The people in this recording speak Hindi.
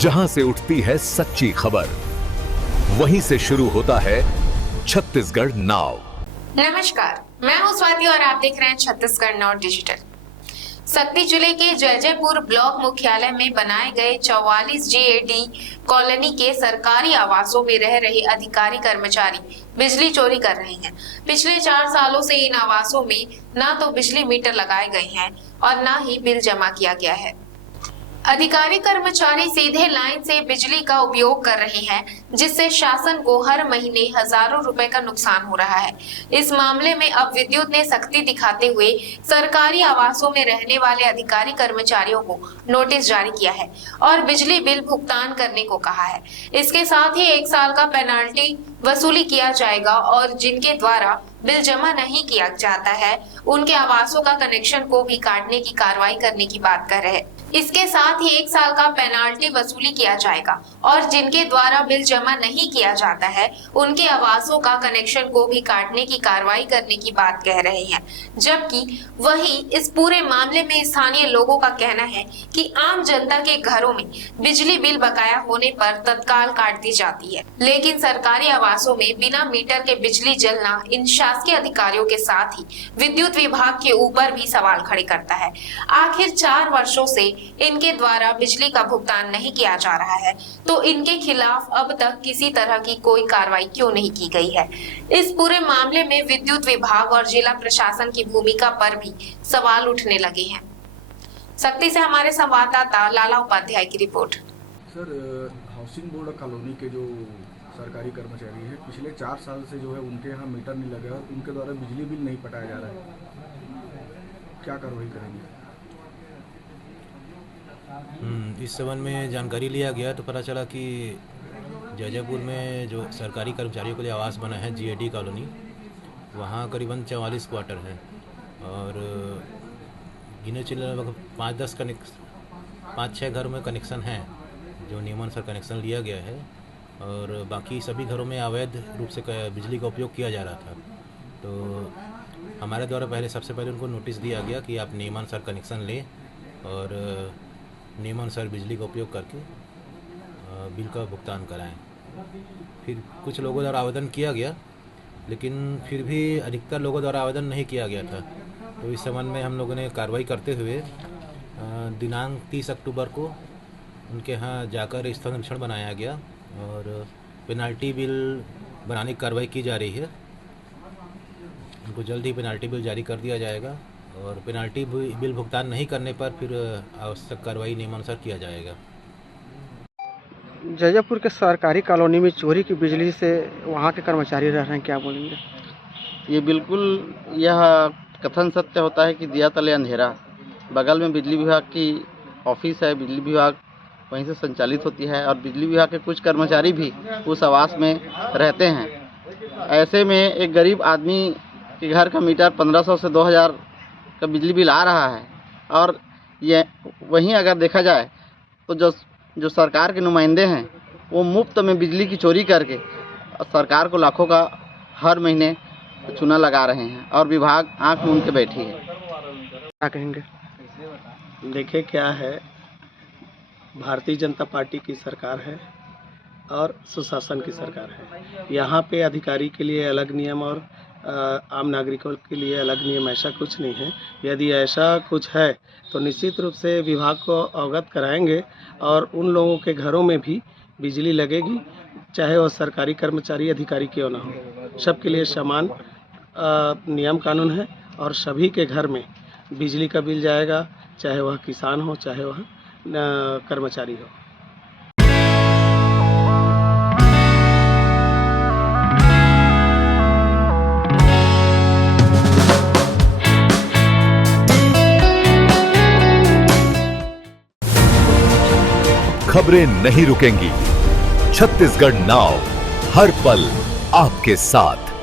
जहां से उठती है सच्ची खबर, वहीं से शुरू होता है छत्तीसगढ़ नाउ। नमस्कार, मैं हूं स्वाति और आप देख रहे हैं छत्तीसगढ़ नाउ डिजिटल। सक्ती जिले के जयजयपुर ब्लॉक मुख्यालय में बनाए गए 44 जेएडी कॉलोनी के सरकारी आवासों में रह रहे अधिकारी कर्मचारी बिजली चोरी कर रहे हैं। पिछले 4 सालों से इन आवासों में ना तो बिजली मीटर लगाए गए हैं और ना ही बिल जमा किया गया है। अधिकारी कर्मचारी सीधे लाइन से बिजली का उपयोग कर रहे हैं, जिससे शासन को हर महीने हजारों रुपए का नुकसान हो रहा है। इस मामले में अब विद्युत ने सख्ती दिखाते हुए सरकारी आवासों में रहने वाले अधिकारी कर्मचारियों को नोटिस जारी किया है और बिजली बिल भुगतान करने को कहा है। इसके साथ ही 1 साल का पेनाल्टी वसूली किया जाएगा और जिनके द्वारा बिल जमा नहीं किया जाता है उनके आवासों का कनेक्शन को भी काटने की कार्रवाई करने की बात कर रहे हैं। इसके साथ ही 1 साल का पेनाल्टी वसूली किया जाएगा और जिनके द्वारा बिल जमा नहीं किया जाता है उनके आवासों का कनेक्शन को भी काटने की कार्रवाई करने की बात कह रहे हैं। जबकि वहीं इस पूरे मामले में स्थानीय लोगों का कहना है कि आम जनता के घरों में बिजली बिल बकाया होने पर तत्काल काट दी जाती है, लेकिन सरकारी आवासों में बिना मीटर के बिजली जलना इन शासकीय अधिकारियों के साथ ही विद्युत विभाग के ऊपर भी सवाल खड़े करता है। आखिर 4 वर्षों से इनके द्वारा बिजली का भुगतान नहीं किया जा रहा है, तो इनके खिलाफ अब तक किसी तरह की कोई कार्रवाई क्यों नहीं की गई है। इस पूरे मामले में विद्युत विभाग और जिला प्रशासन की भूमिका पर भी सवाल उठने लगे हैं। सक्ती से हमारे संवाददाता लाला उपाध्याय की report. Sir, housing board colony के जो सरकारी कर्मचारी हैं, पिछले 4 साल से जो है उनके यहाँ मीटर नहीं लगा है, उनके द्वारा बिजली बिल नहीं पटाया जा रहा है, क्या कार्रवाई करेंगे? इस संबंध में जानकारी लिया गया तो पता चला कि जयजयपुर में जो सरकारी कर्मचारियों के लिए आवास बना है जीएडी कॉलोनी, वहाँ करीबन 44 क्वार्टर है और गिने चुने लगभग 5-6 घर में कनेक्शन है जो नियमानुसार कनेक्शन लिया गया है और बाकी सभी घरों में अवैध रूप से बिजली का उपयोग किया जा रहा था। तो हमारे द्वारा सबसे पहले उनको नोटिस दिया गया कि आप नियमानुसार कनेक्शन लें और नियमानुसार बिजली का उपयोग करके बिल का भुगतान कराएं। फिर कुछ लोगों द्वारा आवेदन किया गया, लेकिन फिर भी अधिकतर लोगों द्वारा आवेदन नहीं किया गया था। तो इस संबंध में हम लोगों ने कार्रवाई करते हुए दिनांक 30 अक्टूबर को उनके यहाँ जाकर स्थल निरीक्षण बनाया गया और पेनाल्टी बिल बनाने की कार्रवाई की जा रही है। उनको जल्द ही पेनाल्टी बिल जारी कर दिया जाएगा और पेनाल्टी बिल भुगतान नहीं करने पर फिर आवश्यक कार्रवाई नियमानुसार किया जाएगा। जयजयपुर के सरकारी कॉलोनी में चोरी की बिजली से वहाँ के कर्मचारी रह रहे हैं, क्या बोलेंगे? ये बिल्कुल यह कथन सत्य होता है कि दिया तले अंधेरा। बगल में बिजली विभाग की ऑफिस है, बिजली विभाग वहीं से संचालित होती है और बिजली विभाग के कुछ कर्मचारी भी उस आवास में रहते हैं। ऐसे में एक गरीब आदमी के घर का मीटर 1500 से 2000 का बिजली बिल आ रहा है और ये वहीं अगर देखा जाए तो जो सरकार के नुमाइंदे हैं वो मुफ्त में बिजली की चोरी करके सरकार को लाखों का हर महीने चूना लगा रहे हैं और विभाग आंख मूंद के बैठी है। क्या कहेंगे? देखिए, क्या है, भारतीय जनता पार्टी की सरकार है और सुशासन की सरकार है। यहाँ पे अधिकारी के लिए अलग नियम और आम नागरिकों के लिए अलग नियम, ऐसा कुछ नहीं है। यदि ऐसा कुछ है तो निश्चित रूप से विभाग को अवगत कराएंगे और उन लोगों के घरों में भी बिजली लगेगी, चाहे वह सरकारी कर्मचारी अधिकारी क्यों ना हो। सबके लिए समान नियम कानून है और सभी के घर में बिजली का बिल जाएगा, चाहे वह किसान हो चाहे वह कर्मचारी हो। खबरें नहीं रुकेंगी। छत्तीसगढ़ नाउ हर पल आपके साथ।